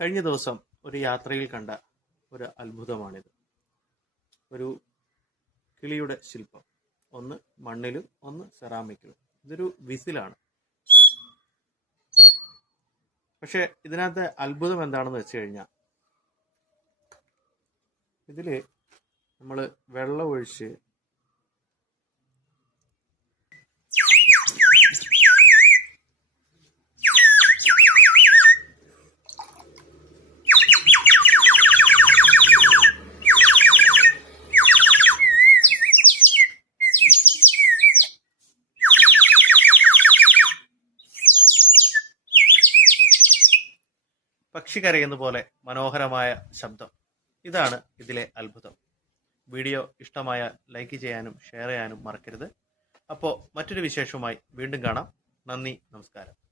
കഴിഞ്ഞ ദിവസം ഒരു യാത്രയിൽ കണ്ട ഒരു അത്ഭുതമാണിത്. ഒരു കിളിയുടെ ശില്പം, ഒന്ന് മണ്ണിലും ഒന്ന് സെറാമിക്കിലും. ഇതൊരു വിസിലാണ്. പക്ഷെ ഇതിനകത്തെ അത്ഭുതം എന്താണെന്ന് വെച്ച് കഴിഞ്ഞാൽ, ഇതില് നമ്മൾ വെള്ളം ഒഴിച്ച് പക്ഷി കരയുന്ന പോലെ മനോഹരമായ ശബ്ദം. ഇതാണ് ഇതിലെ അത്ഭുതം. വീഡിയോ ഇഷ്ടമായാൽ ലൈക്ക് ചെയ്യാനും ഷെയർ ചെയ്യാനും മറക്കരുത്. അപ്പോൾ മറ്റൊരു വിശേഷവുമായി വീണ്ടും കാണാം. നന്ദി, നമസ്കാരം.